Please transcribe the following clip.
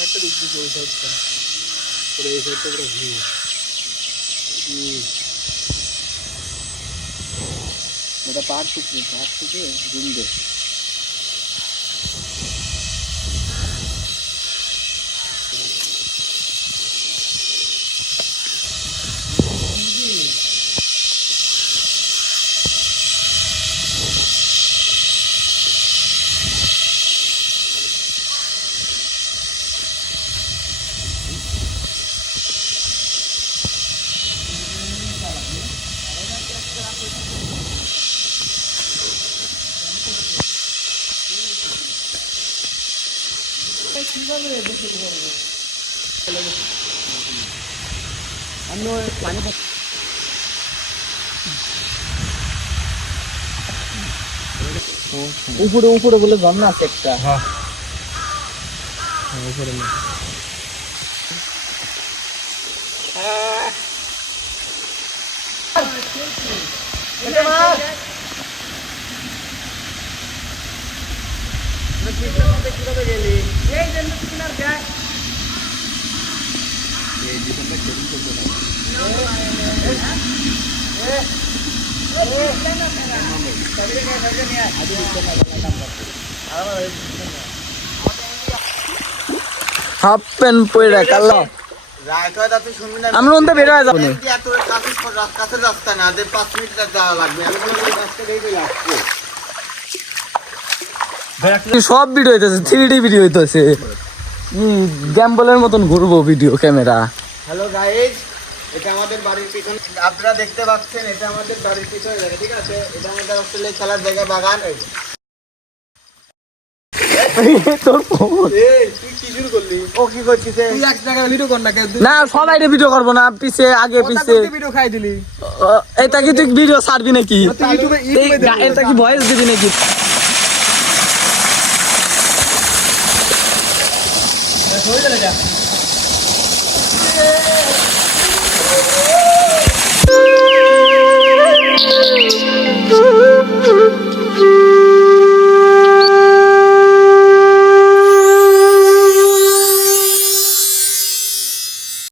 সাইডটা দেখছি ওই সাইডটা। পুরো এই সাইডটা পুরো ভিউ ওটা পাহাড় থেকে পাহাড় থেকে জুমবে আমি? ওই পানি উপরে উপরে বলে ঝর্ণা আছে একটা। হ্যাঁ। উপরে না হাফ প্যান্ট পরে কালো আমরা ওনটা বের হয়ে যাব। না। কাছের রাস্তা না পাঁচ মিনিট যাওয়া লাগবে। আমি রাস্তা দিয়ে আসব। সব ভিডিও হইতেছে থ্রি ডি ভিডিও হইতেছে। গ্যাম্বলের মতন ঘুরবো ভিডিও ক্যামেরা হ্যালো গাইজ এটা আমাদের বাড়ির পিছনে আপনারা দেখতে পাচ্ছেন এটা আমাদের বাড়ির পিছনে জায়গা ঠিক আছে? এটা আমাদের আসলে খেলার জায়গা বাগান। এই যে। তোর ফোন এই, তুই কি শুরু করলি? ও কি করছিস এ? তুই এক জায়গায় ভিডিও কর না সবাই ভিডিও করব না পিছে আগে পিছে। ভিডিও খাই দিলি। এটা কি তুই ভিডিও ছাড়বি নাকি? এটা কি ভয়েস দিবি নাকি? 回去了姐